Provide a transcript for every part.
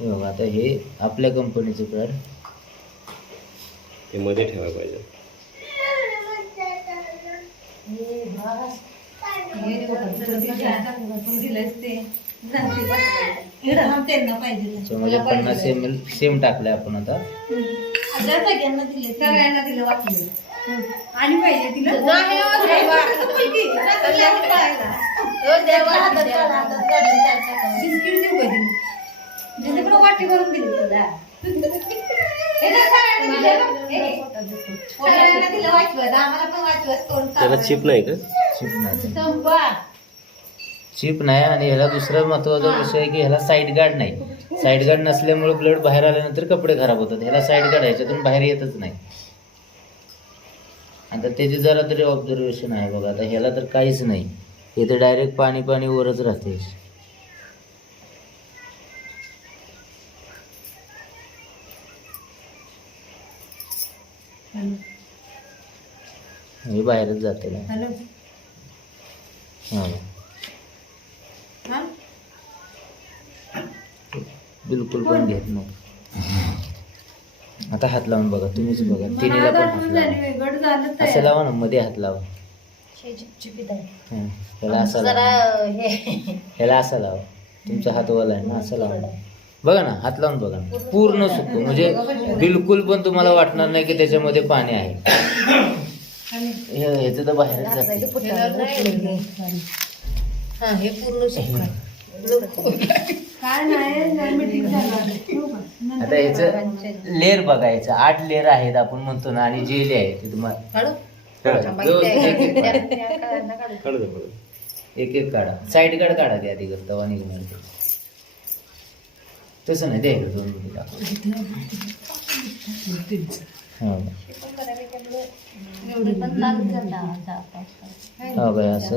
हे बघा आता हे आपल्या कंपनीचं पॅड ते मध्ये ठेवायला पाहिजे. म्हणजे 50 ml सेम टाकलंय आपण आता. सगळ्यांना दिले वाटले आणि पाहिजे तिला बिस्किट देऊ का तिला वाटी करून दिली तुला त्याला चिप नाही का? चिप नाही आणि ह्याला दुसरा महत्वाचा विषय आहे की ह्याला साईड गार्ड नाही. साईड गार्ड नसल्यामुळे ब्लड बाहेर आल्यानंतर कपडे खराब होतात. ह्याला साईड गार्ड ह्याच्यातून बाहेर येतच नाही. आता त्याची जरा तरी ऑब्झर्वेशन आहे बघा. आता ह्याला तर काहीच नाही, इथे डायरेक्ट पाणी पाणी वरच राहते. हे बाहेरच जाते ना. हा बिलकुल पण घेत नाही. आता हात लावून बघा, तुम्हीच बघा. तिन्हीला पण हात लावा. असं लावा ना, मध्ये हात लावा. ह्याला असं लावा, ह्याला असं लावा. तुमचा हात ओला आहे ना, असं लावा. बघा ना, हात लावून बघा ना. पूर्ण सुकतो म्हणजे बिलकुल पण तुम्हाला वाटणार नाही की त्याच्यामध्ये पाणी आहे. ह्याचं तर बाहेरच जातं. हे पूर्ण आता ह्याचं लेअर बघायचं. 8 लेअर आहेत आपण म्हणतो ना, आणि जेली आहे ते तुम्हाला एक एक काढा. साईड कार्ड काढा ते आधी तवा निघणार ते. तसं नाही द्यायला 2 मिनिट. हा बाय असं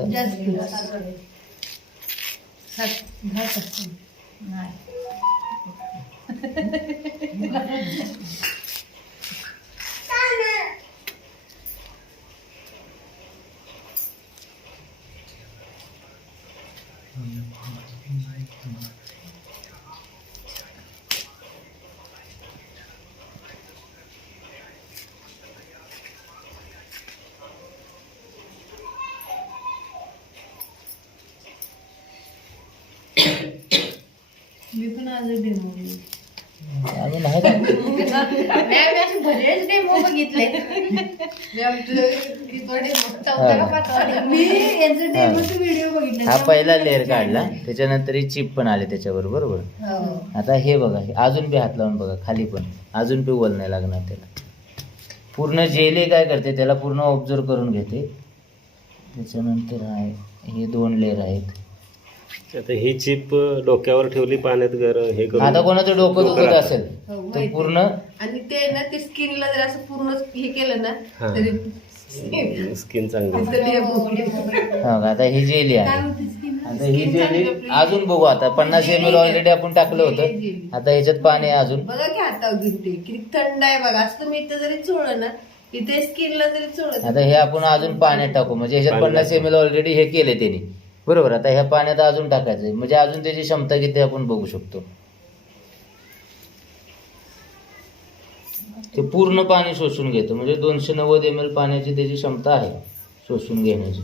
मी पण आज डेमो आम्ही नाही डेमो बघितले. व्हिडिओ बघितले. हा पहिला लेअर काढला, त्याच्यानंतर ही चिप पण आले त्याच्याबरोबर. बरोबर. आता हे बघा, अजून बी हात लावून बघा खाली पण, अजून बी वल नाही लागणार त्याला. पूर्ण जेली काय करते त्याला पूर्ण ऑब्झर्व करून घेते. त्याच्यानंतर आहे हे 2 लेअर आहेत. आता ही चिप डोक्यावर ठेवली पाण्यात हे करून. आता कोणाचं डोकं दुखत असेल तर पूर्ण, आणि ते ना ते स्किनला जर असं पूर्ण हे केलं ना तरी स्किन चांगली. आता ही जेली आहे. आता ही जेली अजून बघू. आता 50 ml ऑलरेडी आपण टाकलं होतं. आता ह्याच्यात पाणी आहे अजून. बघा की आता गिरते किती थंड आहे बघा. असं तुम्ही इथं जरी चोळलं ना, इथे स्किनला जरी चोळलं. आता हे आपण अजून पाण्यात टाकू. म्हणजे ह्याच्यात 50 ml ऑलरेडी हे केले त्यांनी, बरोबर. आता ह्या पाण्यात अजून टाकायचं म्हणजे अजून त्याची क्षमता किती आपण बघू शकतो. ते पूर्ण पाणी शोषून घेतो. म्हणजे 290 ml पाण्याची त्याची क्षमता आहे शोषून घेण्याची.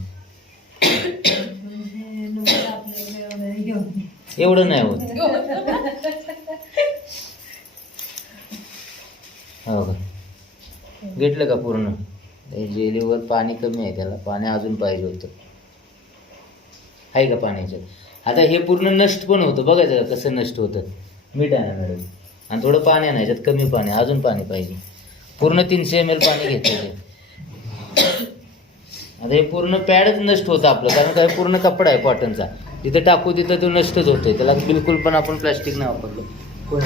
एवढं नाही होत. हो का, घेतलं का पूर्ण? जेलीवर पाणी कमी आहे, त्याला पाणी अजून पाहिजे होतं. आहे का पाण्याचं? आता हे पूर्ण नष्ट पण होतं. बघायचं का कसं नष्ट होतं. मीठ आहे ना मॅडम, आणि थोडं पाणी आहे ना याच्यात, कमी पाणी, अजून पाणी पाहिजे. पूर्ण 300 ml पाणी घेतलं ते. आता हे पूर्ण पॅडच नष्ट होतं आपलं, कारण का हे पूर्ण कपडा आहे कॉटनचा. जिथं टाकू तिथं तो नष्टच होतोय. त्याला बिलकुल पण आपण प्लास्टिक नाही वापरलं. कोण